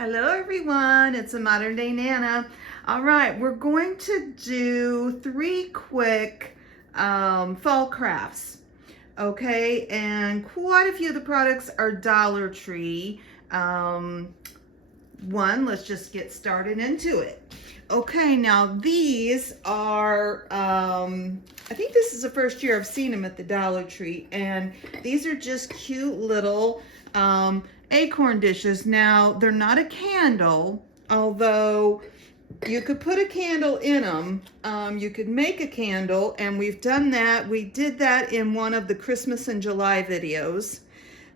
Hello everyone, it's a Modern Day Nana. All right, we're going to do 3 quick fall crafts. Okay, and quite a few of the products are Dollar Tree. Let's just get started into it. Okay, now these are, I think this is the first year I've seen them at the Dollar Tree, and these are just cute little acorn dishes. Now, they're not a candle, although you could put a candle in them. You could make a candle, and we've done that. We did that in one of the Christmas in July videos,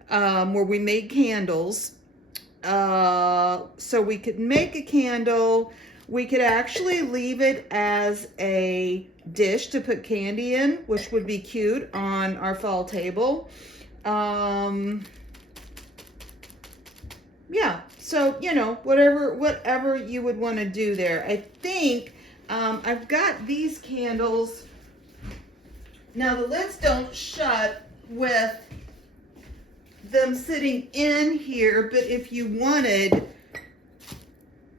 where we made candles. So we could make a candle. We could actually leave it as a dish to put candy in, which would be cute on our fall table. Yeah, so you know, whatever you would want to do there. I think I've got these candles. Now the lids don't shut with them sitting in here, but if you wanted,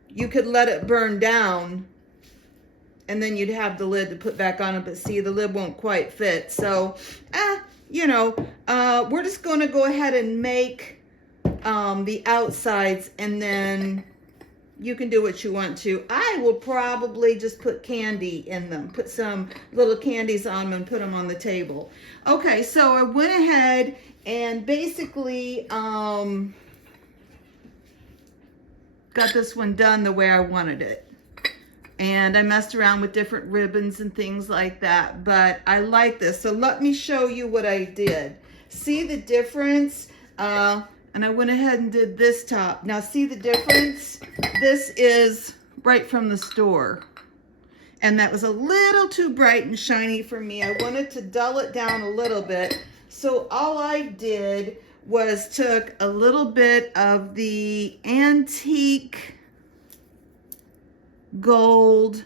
you could let it burn down and then you'd have the lid to put back on it. But see, the lid won't quite fit. So, you know, we're just going to go ahead and make the outsides, and then you can do what you want to. I will probably just put candy in them, put some little candies on them and put them on the table. Okay, so I went ahead and basically got this one done the way I wanted it. And I messed around with different ribbons and things like that, but I like this. So let me show you what I did. See the difference? And I went ahead and did this top. Now see the difference? This is right from the store. And that was a little too bright and shiny for me. I wanted to dull it down a little bit. So all I did was took a little bit of the antique gold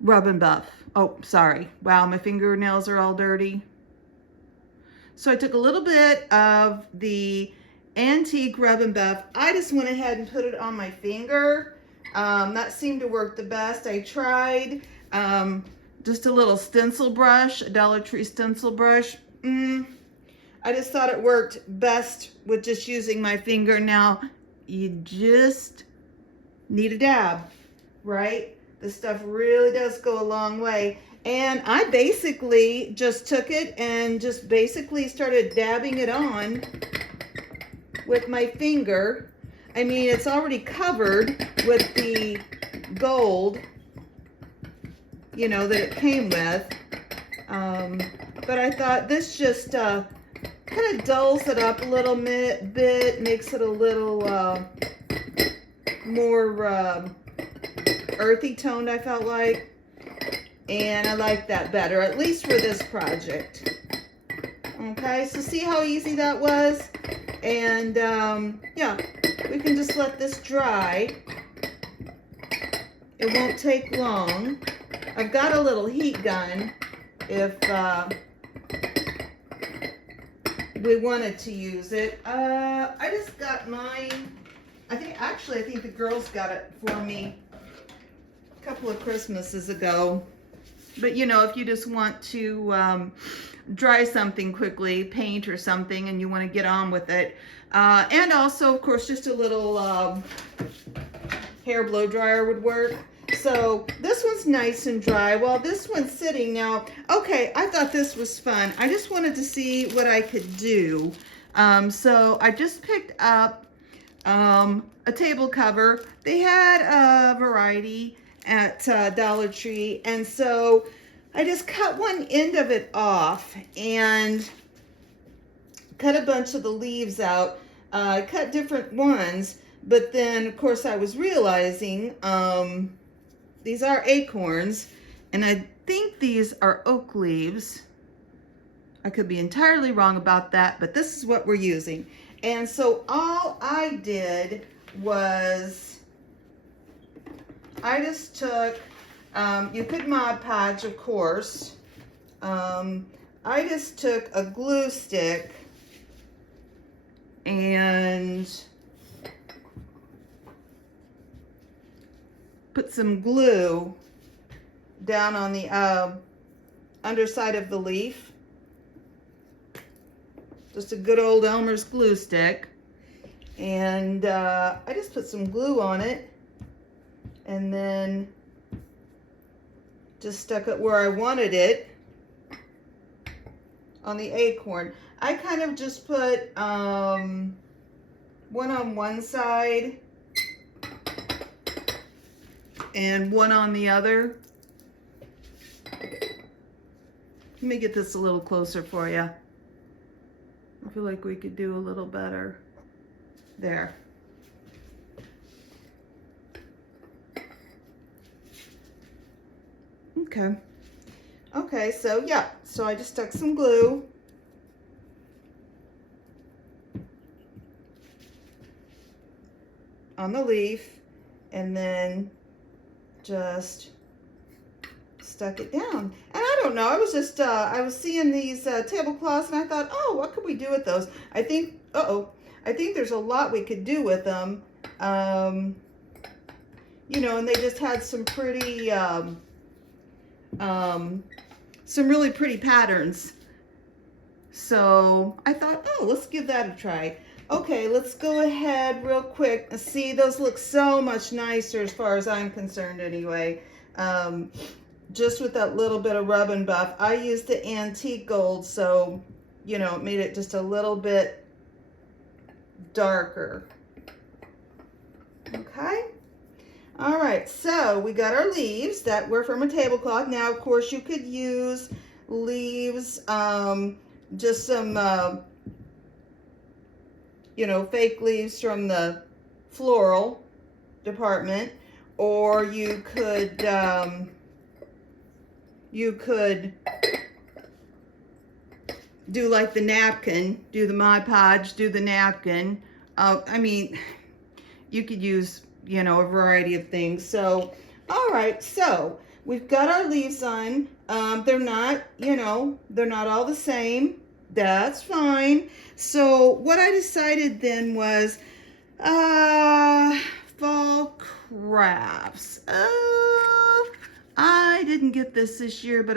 rub and buff. Oh, sorry. Wow, my fingernails are all dirty. So I took a little bit of the antique rub and buff. I just went ahead and put it on my finger. That seemed to work the best. I tried just a little stencil brush, a Dollar Tree stencil brush. I just thought it worked best with just using my finger. Now, you just need a dab, right? This stuff really does go a long way. And I basically just took it and just basically started dabbing it on with my finger. I mean, it's already covered with the gold, you know, that it came with. But I thought this just kind of dulls it up a little bit, makes it a little more earthy toned, I felt like. And I like that better, at least for this project. Okay, so see how easy that was? And yeah, we can just let this dry. It won't take long. I've got a little heat gun if we wanted to use it. I just got mine. I think the girls got it for me a couple of Christmases ago. But you know, if you just want to dry something quickly, paint or something, and you want to get on with it. And also, of course, just a little hair blow dryer would work. So this one's nice and dry while this one's sitting. Now, okay, I thought this was fun. I just wanted to see what I could do. So I just picked up a table cover. They had a variety at Dollar Tree, and so I just cut one end of it off and cut a bunch of the leaves out. I cut different ones, but then of course I was realizing these are acorns, and I think these are oak leaves. I could be entirely wrong about that, but this is what we're using. And so all I did was I just took, you could Mod Podge, of course. I just took a glue stick and and put some glue down on the underside of the leaf. Just a good old Elmer's glue stick. And I just put some glue on it and then just stuck it where I wanted it on the acorn. I kind of just put one on one side and one on the other. Let me get this a little closer for you. I feel like we could do a little better. There. Okay. Okay, so yeah, so I just stuck some glue. On the leaf and then just stuck it down. And I don't know, I was just, I was seeing these tablecloths and I thought, oh, what could we do with those? I think, I think there's a lot we could do with them. You know, and they just had some pretty, some really pretty patterns. So I thought, oh, let's give that a try. Okay, let's go ahead real quick. See, those look so much nicer as far as I'm concerned anyway. Just with that little bit of rub and buff. I used the antique gold, so, you know, it made it just a little bit darker. Okay. All right, so we got our leaves that were from a tablecloth. Now, of course, you could use leaves, just some, you know, fake leaves from the floral department, or you could do like the napkin, do the Mod Podge, do the napkin. I mean, you could use, you know, a variety of things. So, all right, so we've got our leaves on. They're not, you know, they're not all the same. That's fine. So what I decided then was fall crafts. I didn't get this year, but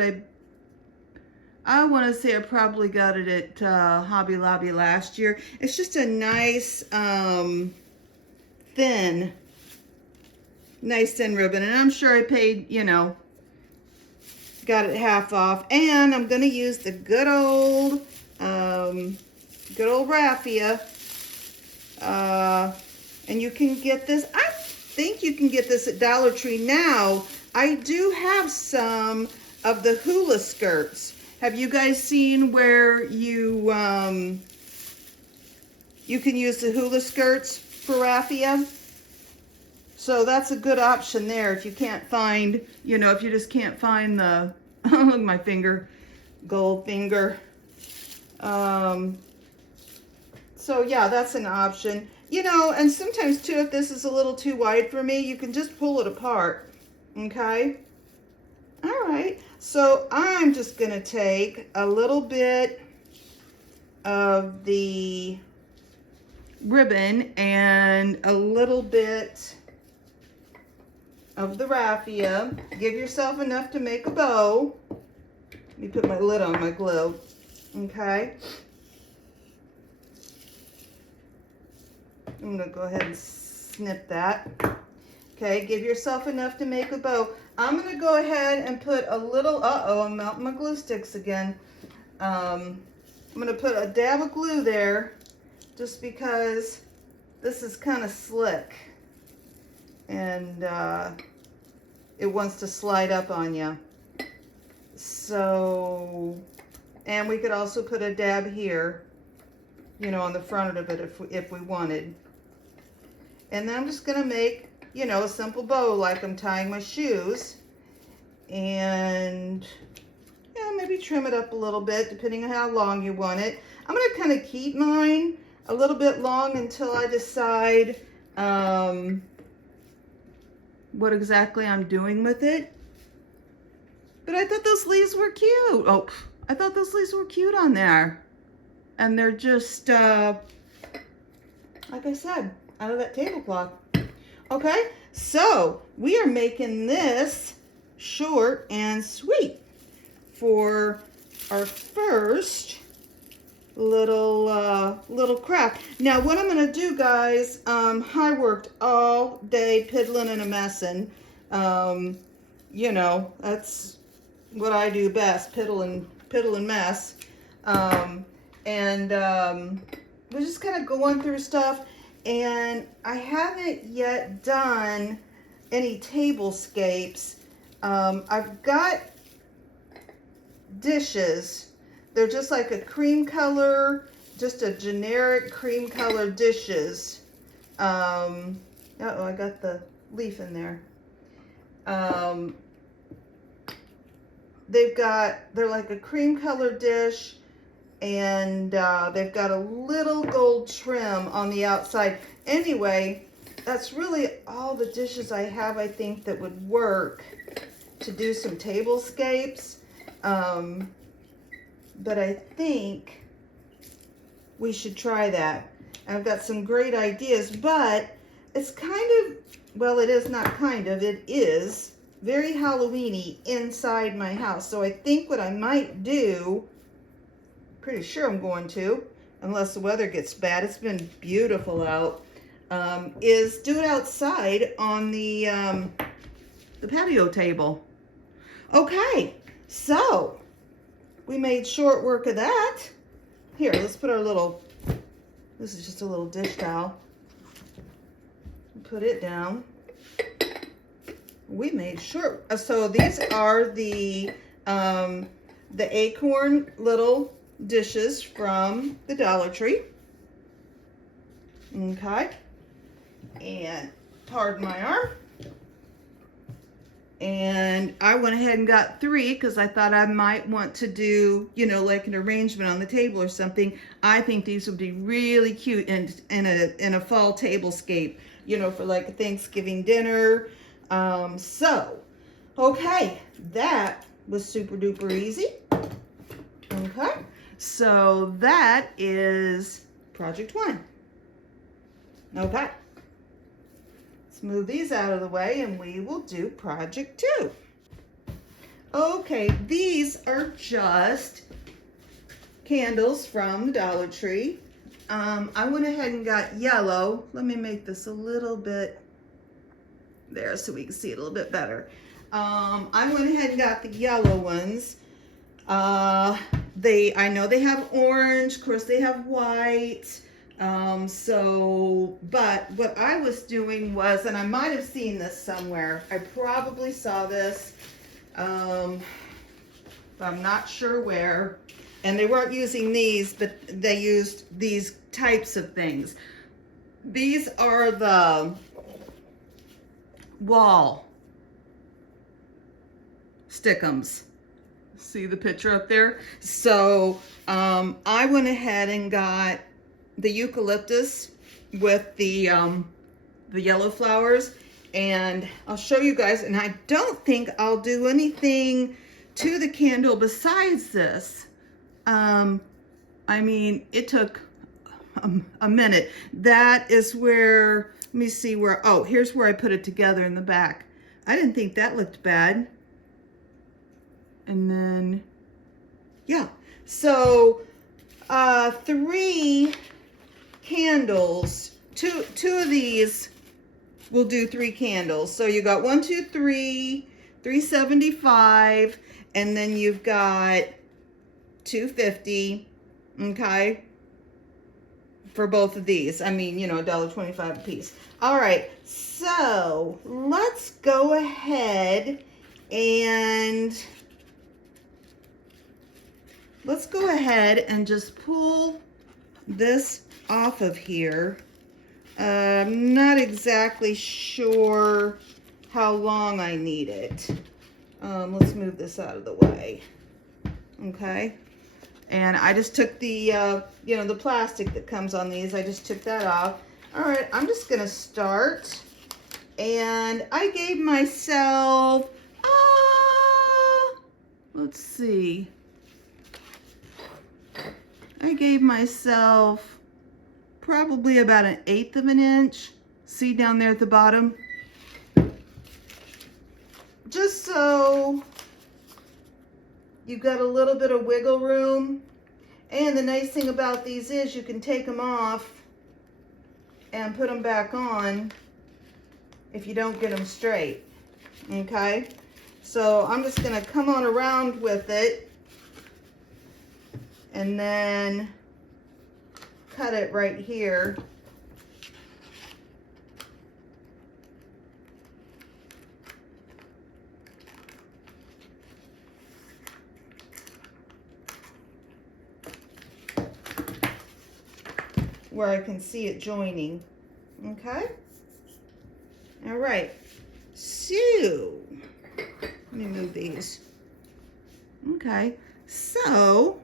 I want to say I probably got it at Hobby Lobby last year. It's just a nice thin ribbon, and I'm sure I paid, you know, got it half off. And I'm gonna use the good old raffia, and you can get this, I think you can get this at Dollar Tree now. I do have some of the hula skirts. Have you guys seen where you you can use the hula skirts for raffia? So that's a good option there if you can't find, you know, if you just can't find the, look at my finger, gold finger. So yeah, that's an option. You know, and sometimes too, if this is a little too wide for me, you can just pull it apart, okay? All right, so I'm just gonna take a little bit of the ribbon and a little bit of the raffia. Give yourself enough to make a bow. Let me put my lid on my glue, okay? I'm gonna go ahead and snip that. Okay, give yourself enough to make a bow. I'm gonna go ahead and put a little, I'm melting my glue sticks again. I'm gonna put a dab of glue there just because this is kind of slick and it wants to slide up on you. So, and we could also put a dab here, you know, on the front of it if we wanted. And then I'm just gonna make, you know, a simple bow like I'm tying my shoes. And yeah, maybe trim it up a little bit depending on how long you want it. I'm gonna kind of keep mine a little bit long until I decide what exactly I'm doing with it. But I thought those leaves were cute. Oh, I thought those leaves were cute on there. And they're just, like I said, out of that tablecloth. Okay, so we are making this short and sweet for our first little craft. Now what I'm gonna do, guys, I worked all day piddling and a messin'. You know, that's what I do best, piddle and mess. We're just kind of going through stuff, and I haven't yet done any tablescapes. I've got dishes. They're just like a cream color, just a generic cream color dishes. Uh-oh, I got the leaf in there. They're like a cream color dish, and they've got a little gold trim on the outside. Anyway, that's really all the dishes I have, I think, that would work to do some tablescapes. But I think we should try that. I've got some great ideas, but it's kind of, well, it is not kind of, it is very Halloween-y inside my house. So I think what I might do, pretty sure I'm going to, unless the weather gets bad, it's been beautiful out, is do it outside on the patio table. Okay, so we made short work of that. Here, let's put our little, this is just a little dish towel. Put it down. We made short, so these are the acorn little dishes from the Dollar Tree. Okay, and pardon my arm. And I went ahead and got 3 because I thought I might want to do, you know, like an arrangement on the table or something. I think these would be really cute in a fall tablescape, you know, for like a Thanksgiving dinner. Okay, that was super duper easy. Okay, so that is project 1. Okay. Move these out of the way and we will do project 2. Okay, these are just candles from the Dollar Tree. I went ahead and got yellow. Let me make this a little bit there so we can see it a little bit better. I went ahead and got the yellow ones. I know they have orange, of course they have white. But what I was doing was, and I might have seen this somewhere, I probably saw this, but I'm not sure where, and they weren't using these, but they used these types of things. These are the wall stick'ems. See the picture up there? So, I went ahead and got the eucalyptus with the yellow flowers, and I'll show you guys, and I don't think I'll do anything to the candle besides this. I mean, it took a minute. That is where, let me see where, oh, here's where I put it together in the back. I didn't think that looked bad. And then, yeah, so 3 candles, two of these will do 3 candles. So you got 1, 2, 3, 375, and then you've got 250, okay, for both of these. I mean, you know, $1.25 a piece. All right, so let's go ahead and just pull this off of here. I'm not exactly sure how long I need it. Let's move this out of the way. Okay. And I just took the, you know, the plastic that comes on these. I just took that off. All right, I'm just going to start. And I gave myself, let's see. I gave myself probably about 1/8 of an inch. See down there at the bottom? Just so you've got a little bit of wiggle room. And the nice thing about these is you can take them off and put them back on if you don't get them straight. Okay? So I'm just going to come on around with it and then cut it right here. Where I can see it joining. Okay? All right. So, let me move these. Okay. So,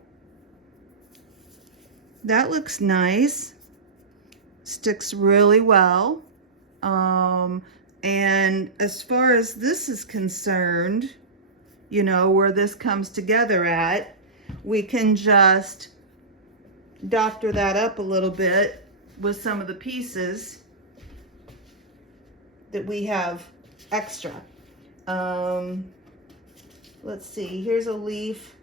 that looks nice. Sticks really well. And as far as this is concerned, you know, where this comes together at, we can just doctor that up a little bit with some of the pieces that we have extra. Let's see, here's a leaf.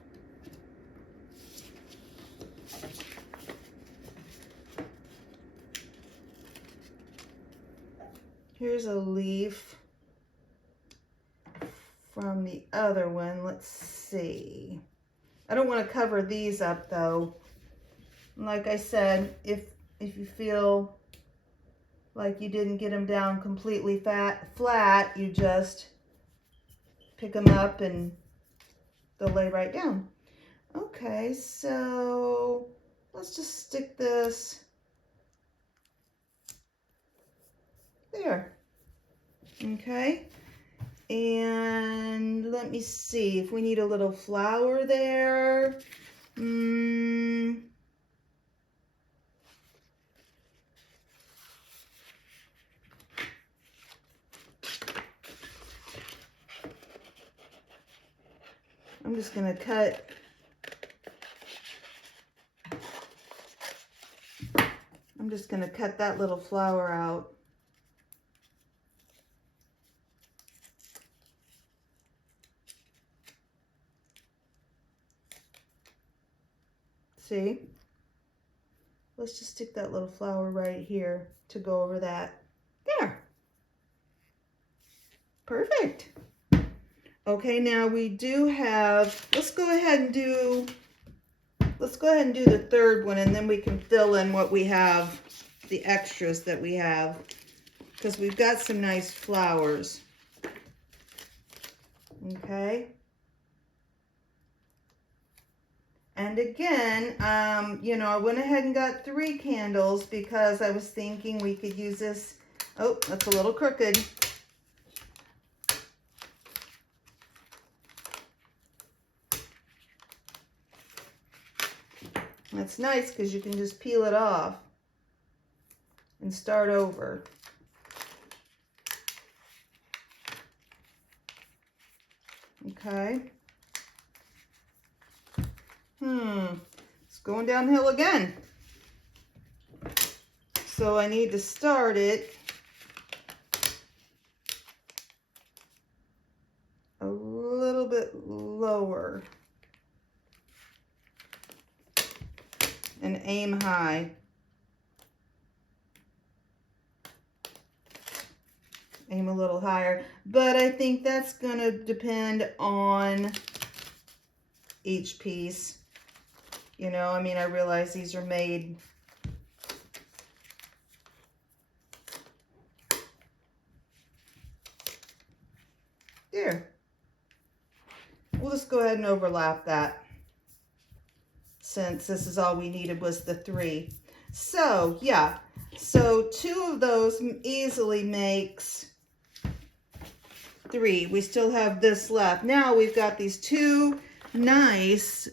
Here's a leaf from the other one. Let's see. I don't want to cover these up though. Like I said, if you feel like you didn't get them down completely flat, you just pick them up and they'll lay right down. Okay, so let's just stick this there. Okay, and let me see if we need a little flower there. I'm just going to cut that little flower out. See? Let's just stick that little flower right here to go over that. There. Perfect. Okay, now we do have, let's go ahead and do the third one, and then we can fill in what we have, the extras that we have, because we've got some nice flowers. Okay. And again, you know, I went ahead and got 3 candles because I was thinking we could use this. Oh, that's a little crooked. That's nice because you can just peel it off and start over. Okay. It's going downhill again. So I need to start it a little bit lower and aim high. Aim a little higher, but I think that's going to depend on each piece. You know, I mean, I realize these are made there. We'll just go ahead and overlap that, since this is all we needed was the 3. So yeah, so 2 of those easily makes 3. We still have this left. Now we've got these 2 nice,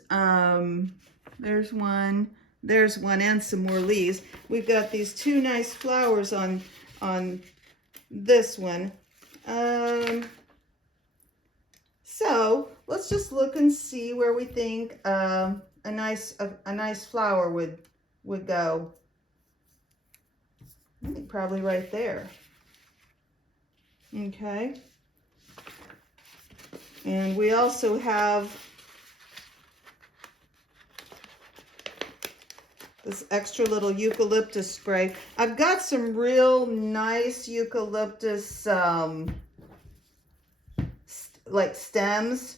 there's one, and some more leaves. We've got these 2 nice flowers on this one. So let's just look and see where we think a nice flower would go. I think probably right there. Okay. And we also have this extra little eucalyptus spray. I've got some real nice eucalyptus like stems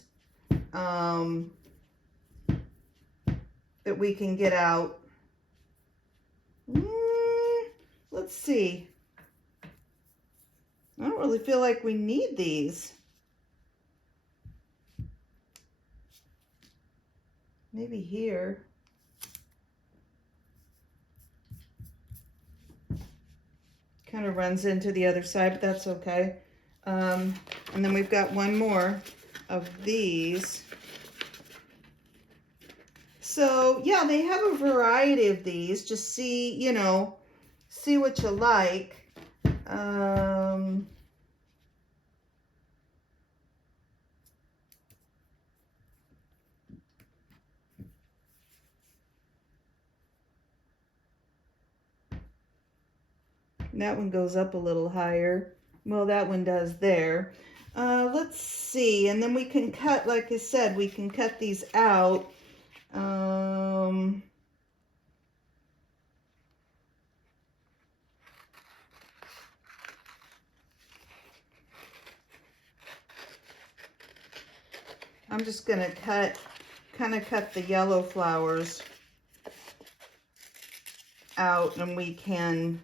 that we can get out. Let's see. I don't really feel like we need these. Maybe here. Kind of runs into the other side, but that's okay. And then we've got one more of these. So yeah, they have a variety of these. Just see, you know, see what you like. That one goes up a little higher. Well, that one does there. Let's see, and then we can cut, like I said, we can cut these out. I'm just gonna kind of cut the yellow flowers out, and we can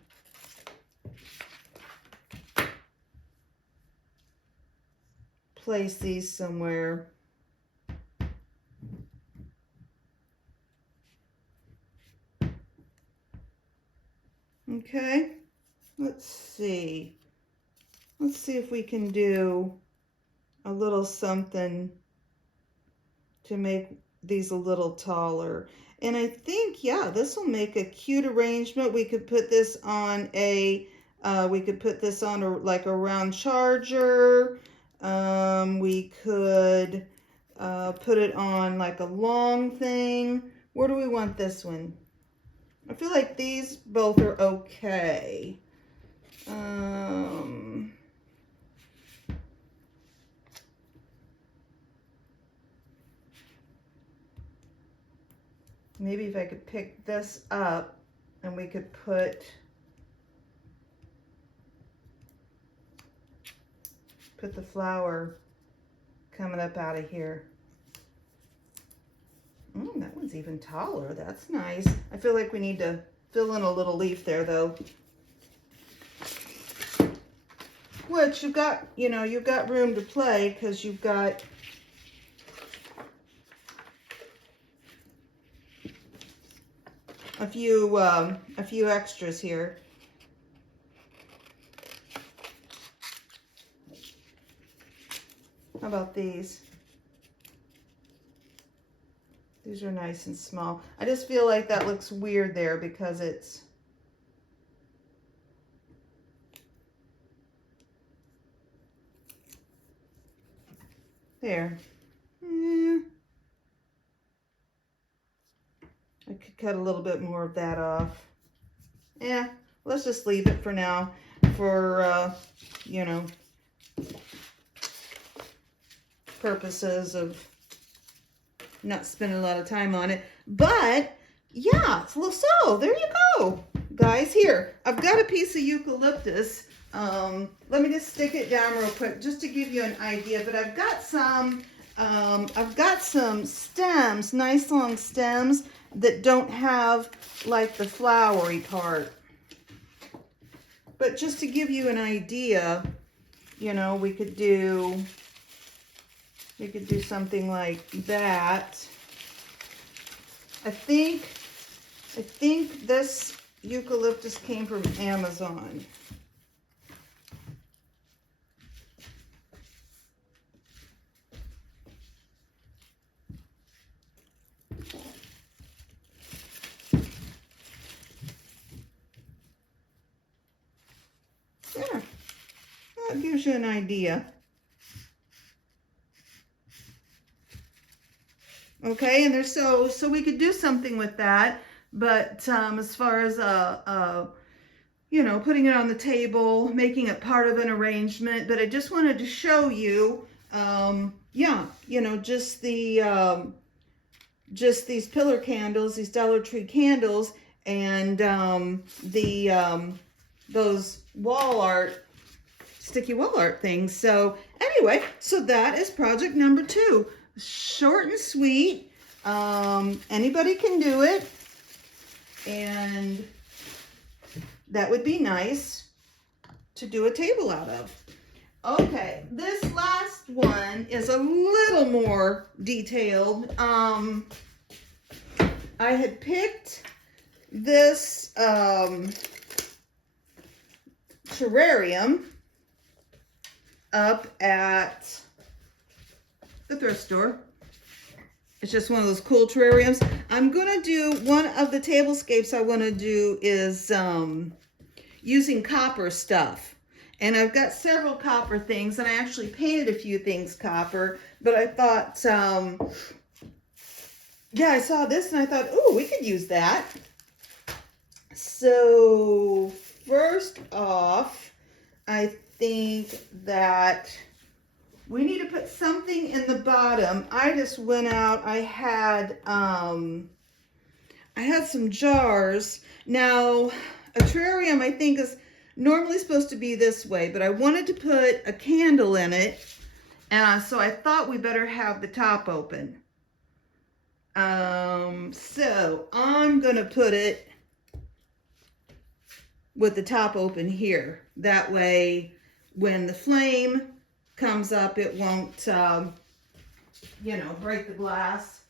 place these somewhere. Okay, let's see. Let's see if we can do a little something to make these a little taller. And I think, yeah, this will make a cute arrangement. We could put this on a, like a round charger. We could put it on like a long thing. Where do we want this one? I feel like these both are okay. Maybe if I could pick this up and we could put the flower coming up out of here. That one's even taller. That's nice. I feel like we need to fill in a little leaf there though. Which you've got, you know, you've got room to play because you've got a few extras here. How about these? These are nice and small. I just feel like that looks weird there because it's there. I could cut a little bit more of that off. Yeah, let's just leave it for now for, you know, purposes of not spending a lot of time on it. But yeah, so there you go, guys. Here, I've got a piece of eucalyptus. Let me just stick it down real quick just to give you an idea. But I've got some stems, nice long stems that don't have like the flowery part. But just to give you an idea, you know, we could do something like that. I think this eucalyptus came from Amazon. There. That gives you an idea. Okay, and there's so we could do something with that, but as far as you know, putting it on the table, making it part of an arrangement, but I just wanted to show you, yeah, you know, just these pillar candles, these Dollar Tree candles, and those wall art, sticky wall art things. So anyway, so that is project number 2. Short and sweet. Anybody can do it, and that would be nice to do a table out of. Okay, this last one is a little more detailed. I had picked this terrarium up at the thrift store. It's just one of those cool terrariums. I'm gonna do, one of the tablescapes I wanna do is using copper stuff. And I've got several copper things, and I actually painted a few things copper, but I thought, yeah, I saw this and I thought, oh, we could use that. So first off, I think that we need to put something in the bottom. I just went out, I had some jars. Now, a terrarium I think is normally supposed to be this way, but I wanted to put a candle in it, and so I thought we better have the top open. So I'm gonna put it with the top open here. That way, when the flame comes up, it won't, you know, break the glass.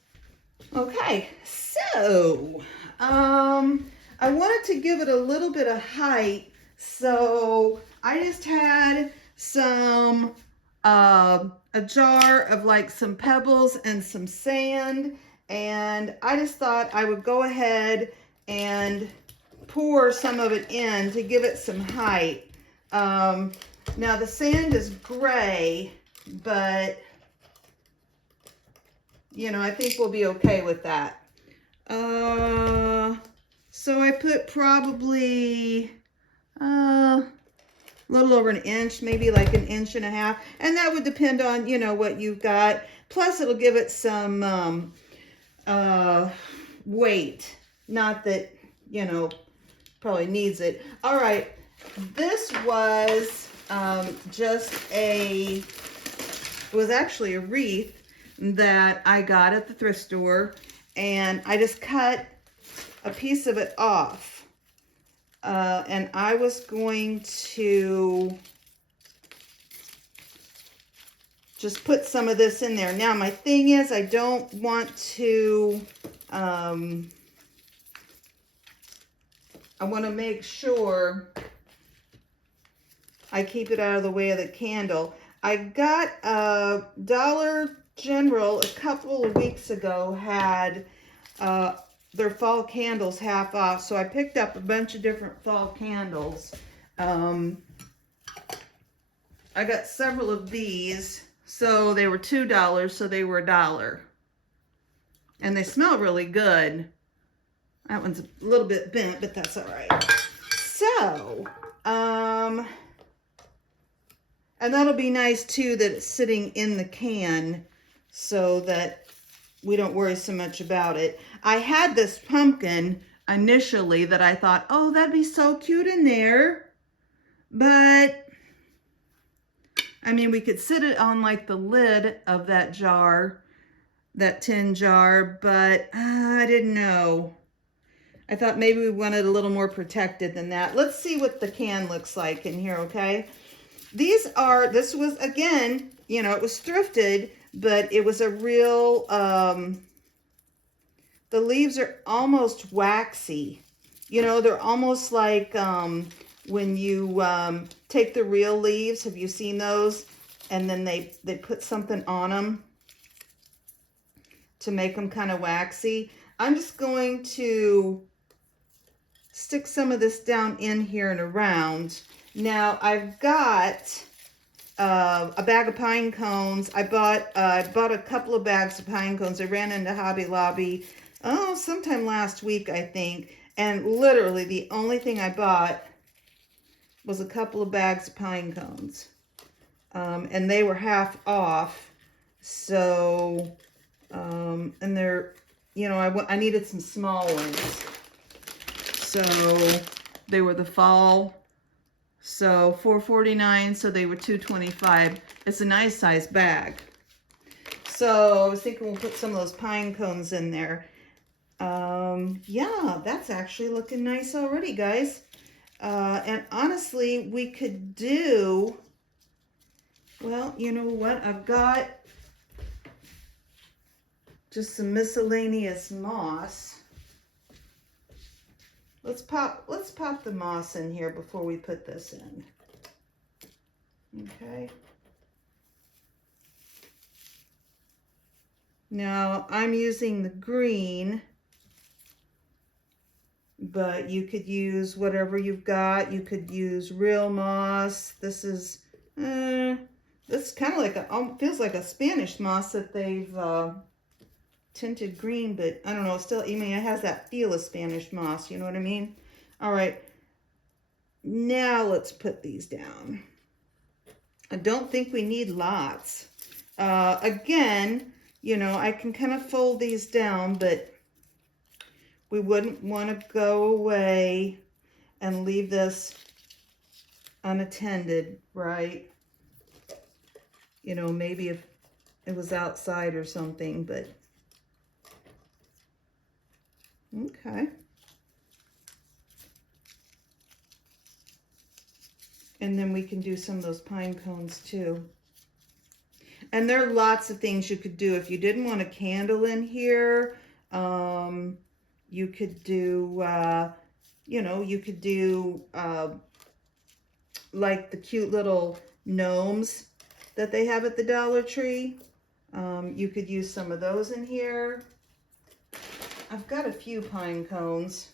Okay, so I wanted to give it a little bit of height, so I just had some a jar of like some pebbles and some sand, and I just thought I would go ahead and pour some of it in to give it some height. Now the sand is gray, but you know, I think we'll be okay with that. So I put probably a little over an inch, maybe like an inch and a half, and that would depend on, you know, what you've got. Plus it'll give it some weight. Not that, you know, probably needs it. All right, this was it was actually a wreath that I got at the thrift store, and I just cut a piece of it off, and I was going to just put some of this in there. Now my thing is, I don't want to I want to make sure I keep it out of the way of the candle. I got Dollar General a couple of weeks ago had their fall candles half off, so I picked up a bunch of different fall candles. I got several of these, so they were $2, so they were $1. And they smell really good. That one's a little bit bent, but that's all right. So, and that'll be nice too that it's sitting in the can so that we don't worry so much about it. I had this pumpkin initially that I thought, oh, that'd be so cute in there. But, I mean, we could sit it on like the lid of that jar, that tin jar, but I didn't know. I thought maybe we wanted a little more protected than that. Let's see what the can looks like in here, okay? This was, again, you know, it was thrifted, but it was a real, the leaves are almost waxy. You know, they're almost like when you take the real leaves. Have you seen those? And then they put something on them to make them kind of waxy. I'm just going to stick some of this down in here and around. Now I've got a bag of pine cones. I bought a couple of bags of pine cones. I ran into Hobby Lobby, sometime last week, I think. And literally the only thing I bought was a couple of bags of pine cones. And they were half off. So, and they're, you know, I needed some small ones. So they were the fall. So $4.49, so they were $2.25. It's a nice size bag. So I was thinking we'll put some of those pine cones in there. Yeah, that's actually looking nice already, guys. And honestly, we could do, well, you know what? I've got just some miscellaneous moss. Let's pop the moss in here before we put this in. Okay. Now I'm using the green, but you could use whatever you've got. You could use real moss. This is, this kind of like feels like a Spanish moss that they've tinted green, but I don't know, still, I mean, it has that feel of Spanish moss, you know what I mean? All right, now let's put these down. I don't think we need lots. Again, you know, I can kind of fold these down, but we wouldn't want to go away and leave this unattended, right? You know, maybe if it was outside or something, but okay. And then we can do some of those pine cones too. And there are lots of things you could do. If you didn't want a candle in here, you could do, you know, you could do like the cute little gnomes that they have at the Dollar Tree. You could use some of those in here. I've got a few pine cones.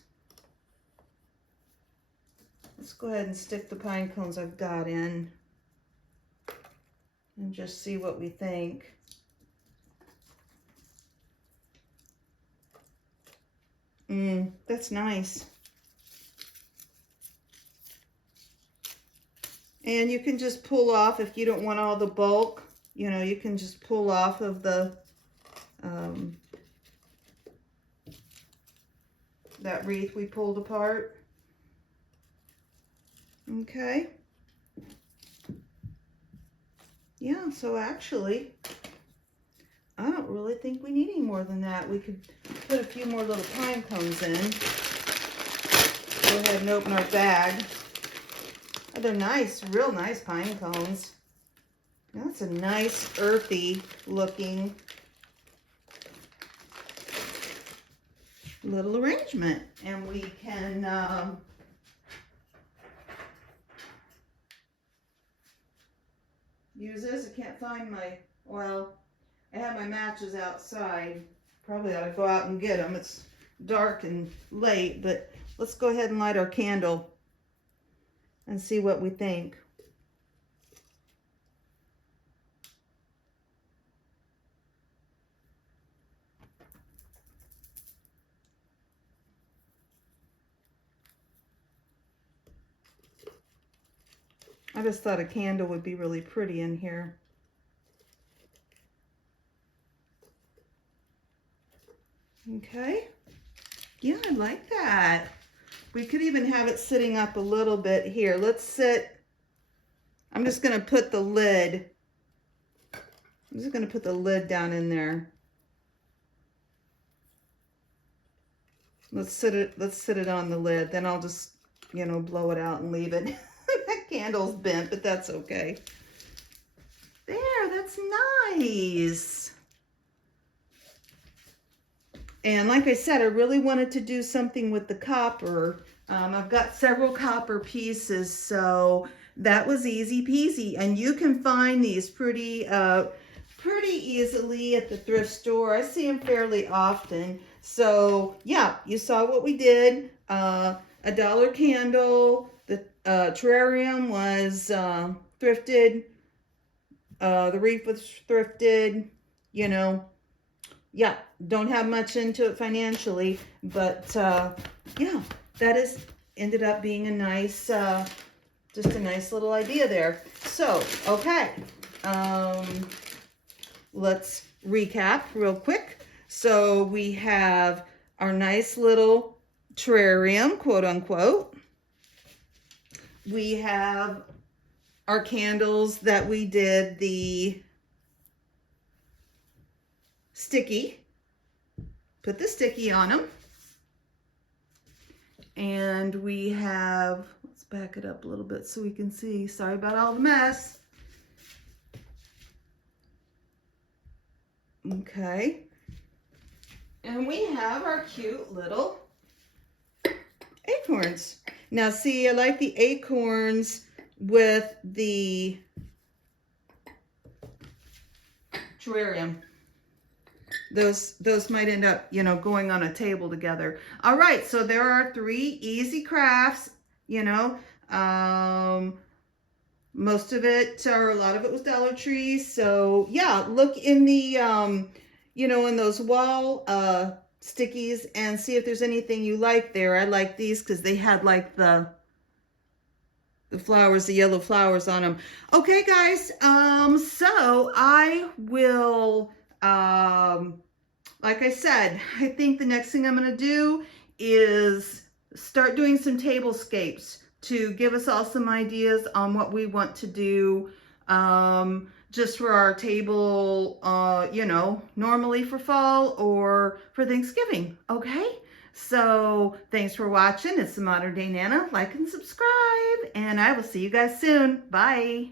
Let's go ahead and stick the pine cones I've got in and just see what we think. That's nice. And you can just pull off if you don't want all the bulk. You know, you can just pull off of the that wreath we pulled apart. Okay. Yeah, so actually, I don't really think we need any more than that. We could put a few more little pine cones in. Go ahead and open our bag. Oh, they're nice, real nice pine cones. That's a nice earthy looking little arrangement. And we can use this. I can't find my, well, I have my matches outside. Probably ought to go out and get them. It's dark and late, but let's go ahead and light our candle and see what we think. I just thought a candle would be really pretty in here. Okay. Yeah, I like that. We could even have it sitting up a little bit here. Let's sit. I'm just going to put the lid. I'm just going to put the lid down in there. Let's sit it on the lid. Then I'll just, you know, blow it out and leave it. That candle's bent, but that's okay. There, that's nice. And like I said, I really wanted to do something with the copper. I've got several copper pieces, so that was easy peasy. And you can find these pretty easily at the thrift store. I see them fairly often. So yeah, you saw what we did. $1 candle. The terrarium was thrifted. The wreath was thrifted. You know, yeah, don't have much into it financially, but yeah, that ended up being a nice just a nice little idea there. So, okay. Let's recap real quick. So we have our nice little terrarium, quote unquote. We have our candles that we did the sticky. Put the sticky on them. And we have, let's back it up a little bit so we can see. Sorry about all the mess. Okay. And we have our cute little acorns. Now see, I like the acorns with the terrarium. Those might end up, you know, going on a table together. All right, so there are 3 easy crafts, you know. Most of it, or a lot of it, was Dollar Tree. So yeah, look in the, you know, in those wall stickies and see if there's anything you like there. I like these because they had like the flowers, the yellow flowers on them. Okay, guys. So I will, like I said, I think the next thing I'm going to do is start doing some tablescapes to give us all some ideas on what we want to do just for our table, you know, normally for fall or for Thanksgiving, okay? So thanks for watching. It's the Modern Day Nana. Like and subscribe, and I will see you guys soon. Bye.